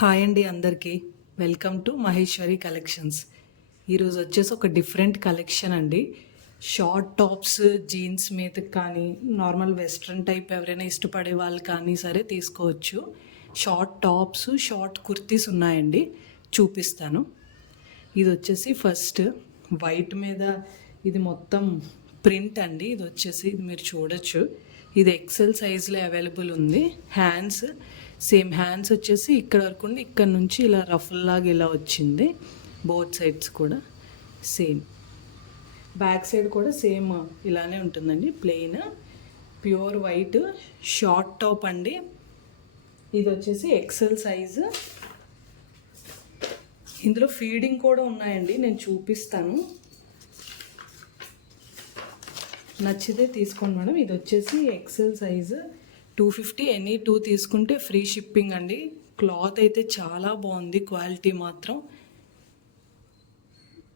Hi అండి అందరికీ. Welcome to Maheshwari collections. ఈరోజు వచ్చేసి ఒక డిఫరెంట్ కలెక్షన్ అండి. షార్ట్ టాప్స్ జీన్స్ మీద కానీ నార్మల్ వెస్ట్రన్ టైప్ ఎవరైనా ఇష్టపడే వాళ్ళు కానీ సరే తీసుకోవచ్చు. షార్ట్ టాప్స్ షార్ట్ కుర్తీస్ ఉన్నాయండి, చూపిస్తాను. ఇది వచ్చేసి ఫస్ట్ వైట్ మీద ఇది మొత్తం ప్రింట్ అండి. ఇది వచ్చేసి మీరు చూడొచ్చు, ఇది ఎక్సెల్ సైజ్లో అవైలబుల్ ఉంది. హ్యాండ్స్ సేమ్ హ్యాండ్స్ వచ్చేసి ఇక్కడ వరకు ఉండి ఇక్కడ నుంచి ఇలా రఫుల్లాగా ఇలా వచ్చింది. బోత్ సైడ్స్ కూడా సేమ్, బ్యాక్ సైడ్ కూడా సేమ్ ఇలానే ఉంటుందండి. Plain pure white short top అండి. ఇది వచ్చేసి ఎక్సెల్ సైజు. ఇందులో ఫీడింగ్ కూడా ఉన్నాయండి, నేను చూపిస్తాను. నచ్చితే తీసుకోండి మేడం. ఇది వచ్చేసి ఎక్సెల్ సైజు 250, ఎనీ 2 తీసుకుంటే ఫ్రీ షిప్పింగ్ అండి. క్లాత్ అయితే చాలా బాగుంది, క్వాలిటీ మాత్రం.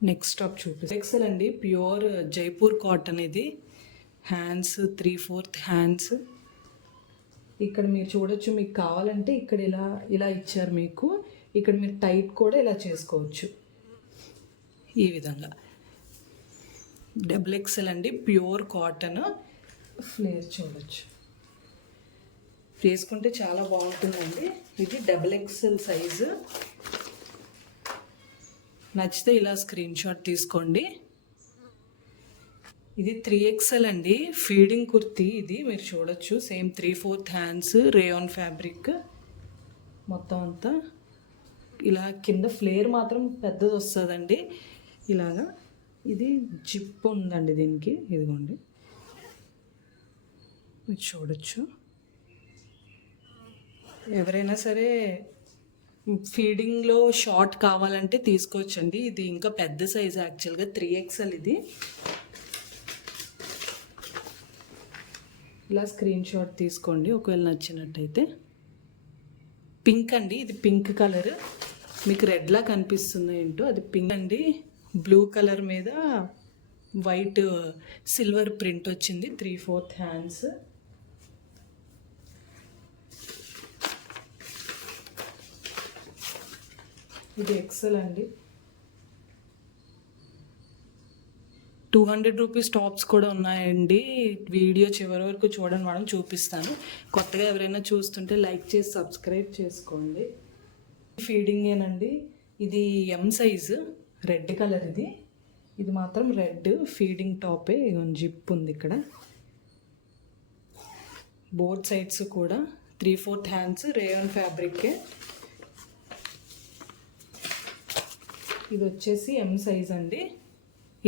నెక్స్ట్ టాప్ చూపిస్తాను. ఎక్సెల్ అండి, ప్యూర్ జైపూర్ కాటన్. ఇది హ్యాండ్స్ 3/4 హ్యాండ్స్. ఇక్కడ మీరు చూడొచ్చు, మీకు కావాలంటే ఇక్కడ ఇలా ఇలా ఇచ్చారు మీకు. ఇక్కడ మీరు టైట్ కూడా ఇలా చేసుకోవచ్చు ఈ విధంగా. డబుల్ ఎక్సెల్ అండి, ప్యూర్ కాటన్. ఫ్లేర్ చూడొచ్చు, వేసుకుంటే చాలా బాగుంటుందండి. ఇది డబుల్ ఎక్సెల్ సైజు. నచ్చితే ఇలా స్క్రీన్ షాట్ తీసుకోండి. ఇది 3XL అండి, ఫీడింగ్ కుర్తీ. ఇది మీరు చూడొచ్చు, సేమ్ 3/4 హ్యాండ్స్, రేయాన్ ఫ్యాబ్రిక్ మొత్తం అంతా. ఇలా కింద ఫ్లేర్ మాత్రం పెద్దది వస్తుందండి ఇలాగా. ఇది జిప్ ఉందండి దీనికి, ఇదిగోండి మీరు చూడొచ్చు. ఎవరైనా సరే ఫీడింగ్లో షార్ట్ కావాలంటే తీసుకోవచ్చండి. ఇది ఇంకా పెద్ద సైజు, యాక్చువల్గా 3XL ఇది. ఇలా స్క్రీన్ షాట్ తీసుకోండి ఒకవేళ నచ్చినట్టయితే. పింక్ అండి, ఇది పింక్ కలర్. మీకు రెడ్లా కనిపిస్తుంది ఏంటో, అది పింక్ అండి. బ్లూ కలర్ మీద వైట్ సిల్వర్ ప్రింట్ వచ్చింది. 3/4 హ్యాండ్స్. ఇది ఎక్సెల్ అండి. 200 రూపీస్ టాప్స్ కూడా ఉన్నాయండి. వీడియో చివరి వరకు చూడండి మేడం, చూపిస్తాను. కొత్తగా ఎవరైనా చూస్తుంటే లైక్ చేసి సబ్స్క్రైబ్ చేసుకోండి. ఫీడింగేనండి. ఇది ఎం సైజు, రెడ్ కలర్. ఇది మాత్రం రెడ్ ఫీడింగ్ టాపే. జిప్ ఉంది ఇక్కడ. బోత్ సైడ్స్ కూడా 3/4 హ్యాండ్స్, రేయాన్ ఫ్యాబ్రికే. ఇది వచ్చేసి ఎం సైజ్ అండి.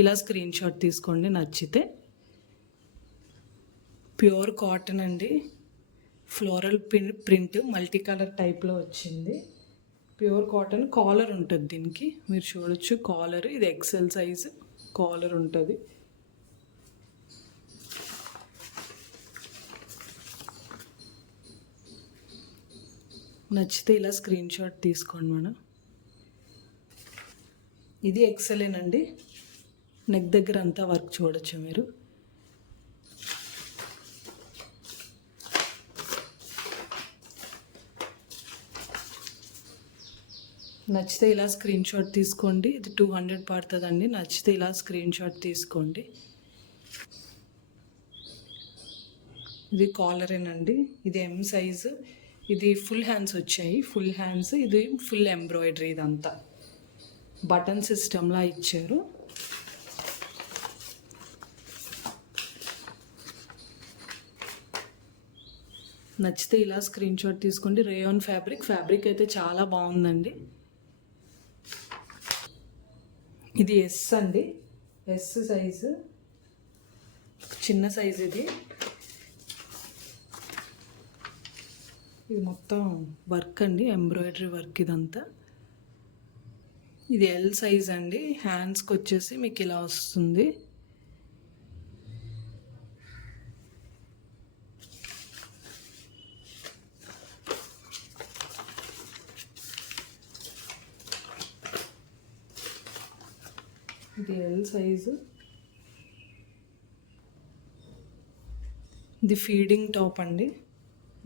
ఇలా స్క్రీన్ షాట్ తీసుకోండి నచ్చితే. ప్యూర్ కాటన్ అండి, ఫ్లోరల్ ప్రింట్ మల్టీ కలర్ టైప్లో వచ్చింది. Pure cotton. కాలర్ ఉంటుంది దీనికి, మీరు చూడొచ్చు కాలర్. ఇది ఎక్సెల్ సైజ్ కాలర్ ఉంటుంది. నచ్చితే ఇలా స్క్రీన్ షాట్ తీసుకోండి మేడం. ఇది ఎక్సెలేనండి. నెక్ దగ్గర అంతా వర్క్ చూడొచ్చు మీరు. నచ్చితే ఇలా స్క్రీన్ షాట్ తీసుకోండి. ఇది 200 పడుతుందండి. నచ్చితే ఇలా స్క్రీన్ షాట్ తీసుకోండి. ఇది కాలరేనండి. ఇది ఎం సైజు. ఇది ఫుల్ హ్యాండ్స్ వచ్చాయి, ఫుల్ హ్యాండ్స్. ఇది ఫుల్ ఎంబ్రాయిడరీ. ఇదంతా బటన్ సిస్టమ్లా ఇచ్చారు. నచ్చితే ఇలా స్క్రీన్ షాట్ తీసుకోండి. రేయాన్ ఫ్యాబ్రిక్ అయితే చాలా బాగుందండి. ఇది ఎస్ అండి, ఎస్ సైజు, చిన్న సైజు. ఇది మొత్తం వర్క్ అండి, ఎంబ్రాయిడరీ వర్క్ ఇదంతా. ఇది ఎల్ సైజ్ అండి. హ్యాండ్స్కి వచ్చేసి మీకు ఇలా వస్తుంది. ఇది ఎల్ సైజు. ఇది ఫీడింగ్ టాప్ అండి.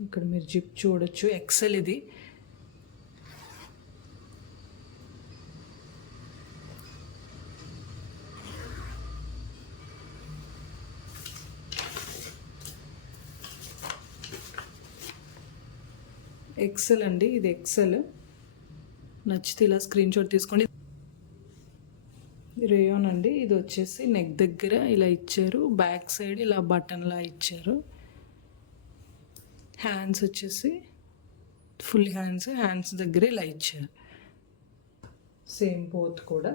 ఇక్కడ మీరు జిప్ చూడొచ్చు. ఎక్సెల్ ఇది. ఎక్సెల్ అండి, ఇది ఎక్సెల్. నచ్చితే ఇలా స్క్రీన్ షాట్ తీసుకోండి. రేయాన్ అండి, ఇది వచ్చేసి నెక్ దగ్గర ఇలా ఇచ్చారు, బ్యాక్ సైడ్ ఇలా బటన్లా ఇచ్చారు. హ్యాండ్స్ వచ్చేసి ఫుల్ హ్యాండ్స్ దగ్గర ఇలా ఇచ్చారు. సేమ్ బోత్ కూడా.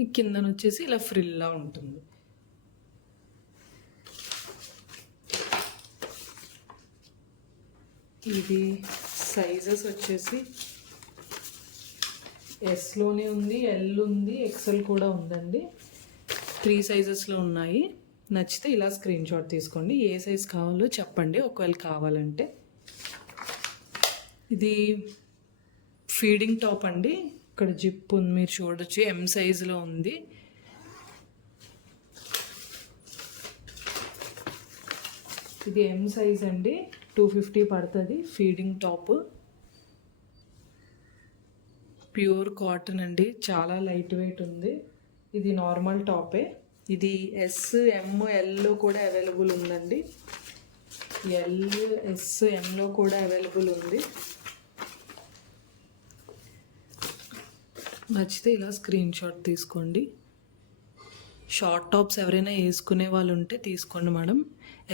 ఈ కిందన వచ్చేసి ఇలా ఫ్రిల్లా ఉంటుంది. ఇది సైజెస్ వచ్చేసి ఎస్లోనే ఉంది, ఎల్ ఉంది, ఎక్సెల్ కూడా ఉందండి. 3 సైజెస్లో ఉన్నాయి. నచ్చితే ఇలా స్క్రీన్ షాట్ తీసుకోండి. ఏ సైజ్ కావాలో చెప్పండి ఒకవేళ కావాలంటే. ఇది ఫీడింగ్ టాప్ అండి. ఇక్కడ జిప్ ఉంది, మీరు చూడొచ్చు. ఎం సైజులో ఉంది. ఇది ఎం సైజ్ అండి, 250 పడుతుంది. ఫీడింగ్ టాప్, ప్యూర్ కాటన్ అండి, చాలా లైట్ వెయిట్ ఉంది. ఇది నార్మల్ టాపే. ఇది ఎస్, ఎం, ఎల్లో కూడా అవైలబుల్ ఉందండి. ఎల్, ఎస్, ఎంలో కూడా అవైలబుల్ ఉంది. నచ్చితే ఇలా స్క్రీన్ షాట్ తీసుకోండి. షార్ట్ టాప్స్ ఎవరైనా వేసుకునే వాళ్ళు ఉంటే తీసుకోండి మేడం.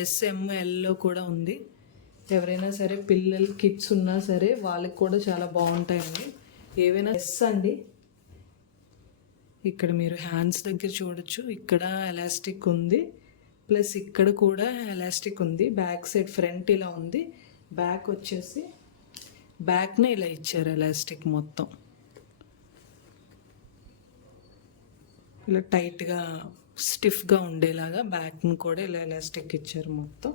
ఎస్, ఎం, ఎల్లో కూడా ఉంది. ఎవరైనా సరే పిల్లలు, కిడ్స్ ఉన్నా సరే వాళ్ళకి కూడా చాలా బాగుంటాయండి. ఏవైనా ఎస్ అండి. ఇక్కడ మీరు హ్యాండ్స్ దగ్గర చూడొచ్చు, ఇక్కడ ఎలాస్టిక్ ఉంది, ప్లస్ ఇక్కడ కూడా ఎలాస్టిక్ ఉంది. బ్యాక్ సైడ్ ఫ్రంట్ ఇలా ఉంది, బ్యాక్ వచ్చేసి బ్యాక్నే ఇలా ఇచ్చారు ఎలాస్టిక్ మొత్తం. ఇలా టైట్గా స్టిఫ్గా ఉండేలాగా బ్యాక్ని కూడా ఇలా ఎలాస్టిక్ ఇచ్చారు మొత్తం.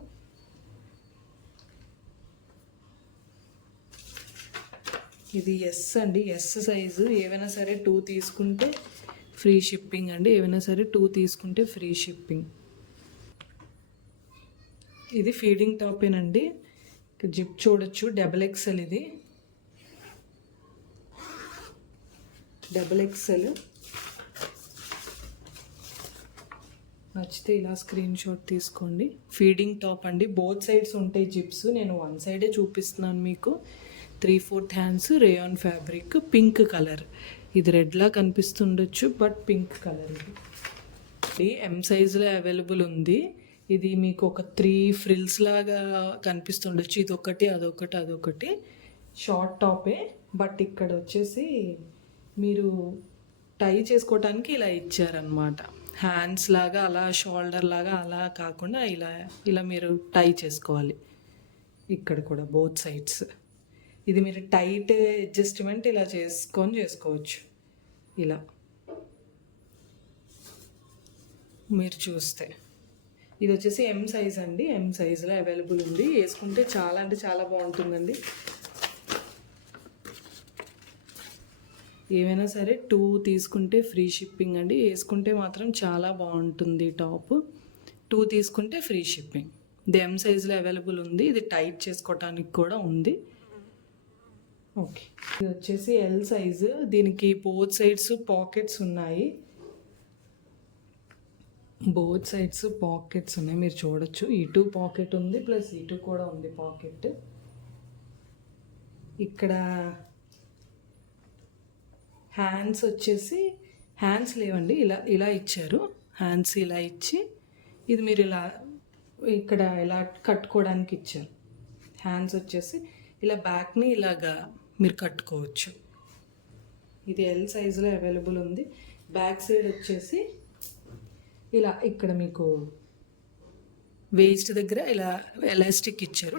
ఇది ఎస్ అండి, ఎస్ సైజు. ఏవైనా సరే 2 తీసుకుంటే ఫ్రీ షిప్పింగ్ అండి. ఏవైనా సరే 2 తీసుకుంటే ఫ్రీ షిప్పింగ్. ఇది ఫీడింగ్ టాపేనండి. జిప్ చూడొచ్చు, డబుల్ ఎక్సెల్. ఇది డబుల్ ఎక్సెల్. నచ్చితే ఇలా స్క్రీన్ షాట్ తీసుకోండి. ఫీడింగ్ టాప్ అండి, బోత్ సైడ్స్ ఉంటాయి జిప్స్. నేను 1 సైడే చూపిస్తున్నాను మీకు. 3/4 hands, rayon fabric, pink colour. ఇది రెడ్లా కనిపిస్తుండొచ్చు, బట్ పింక్ కలర్. ఇది ఎం సైజులో అవైలబుల్ ఉంది. ఇది మీకు ఒక 3 ఫ్రిల్స్ లాగా కనిపిస్తుండొచ్చు. ఇది ఒకటి, అదొకటి. షార్ట్ టాపే, బట్ ఇక్కడ వచ్చేసి మీరు టై చేసుకోవటానికి ఇలా ఇచ్చారనమాట. హ్యాండ్స్ లాగా అలా, షోల్డర్ లాగా అలా కాకుండా ఇలా మీరు టై చేసుకోవాలి. ఇక్కడ కూడా బోత్ సైడ్స్. ఇది మీరు టైట్ అడ్జస్ట్మెంట్ ఇలా చేసుకోవచ్చు. ఇలా మీరు చూస్తే ఇది వచ్చేసి ఎం సైజ్ అండి. ఎం సైజులో అవైలబుల్ ఉంది. వేసుకుంటే చాలా అంటే చాలా బాగుంటుందండి. ఏమైనా సరే 2 తీసుకుంటే ఫ్రీ షిప్పింగ్ అండి. వేసుకుంటే మాత్రం చాలా బాగుంటుంది టాప్. 2 తీసుకుంటే ఫ్రీ షిప్పింగ్. ఇది ఎం సైజులో అవైలబుల్ ఉంది. ఇది టైట్ చేసుకోవటానికి కూడా ఉంది. ఓకే, ఇది వచ్చేసి ఎల్ సైజు. దీనికి బోత్ సైడ్స్ పాకెట్స్ ఉన్నాయి. మీరు చూడొచ్చు. ఇటు పాకెట్ ఉంది, ప్లస్ ఇటు కూడా ఉంది పాకెట్. ఇక్కడ హ్యాండ్స్ వచ్చేసి, హ్యాండ్స్ లేవండి, ఇలా ఇచ్చారు. హ్యాండ్స్ ఇలా ఇచ్చి, ఇది మీరు ఇక్కడ ఇలా కట్టుకోవడానికి ఇచ్చారు. హ్యాండ్స్ వచ్చేసి ఇలా బ్యాక్ని ఇలాగా మీరు కట్టుకోవచ్చు. ఇది ఎల్ సైజులో అవైలబుల్ ఉంది. బ్యాక్ సైడ్ వచ్చేసి ఇలా ఇక్కడ మీకు వేస్ట్ దగ్గర ఇలా ఎలాస్టిక్ ఇచ్చారు,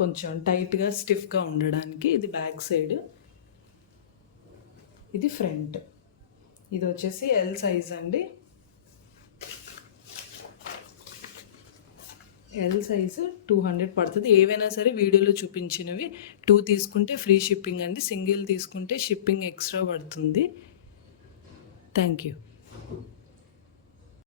కొంచెం టైట్గా స్టిఫ్గా ఉండడానికి. ఇది బ్యాక్ సైడ్, ఇది ఫ్రంట్. ఇది వచ్చేసి ఎల్ సైజ్ అండి. ఎల్ సైజు 200 పడుతుంది. ఏవైనా సరే వీడియోలో చూపించినవి 2 తీసుకుంటే ఫ్రీ షిప్పింగ్ అండి. సింగిల్ తీసుకుంటే షిప్పింగ్ ఎక్స్ట్రా పడుతుంది. Thank you.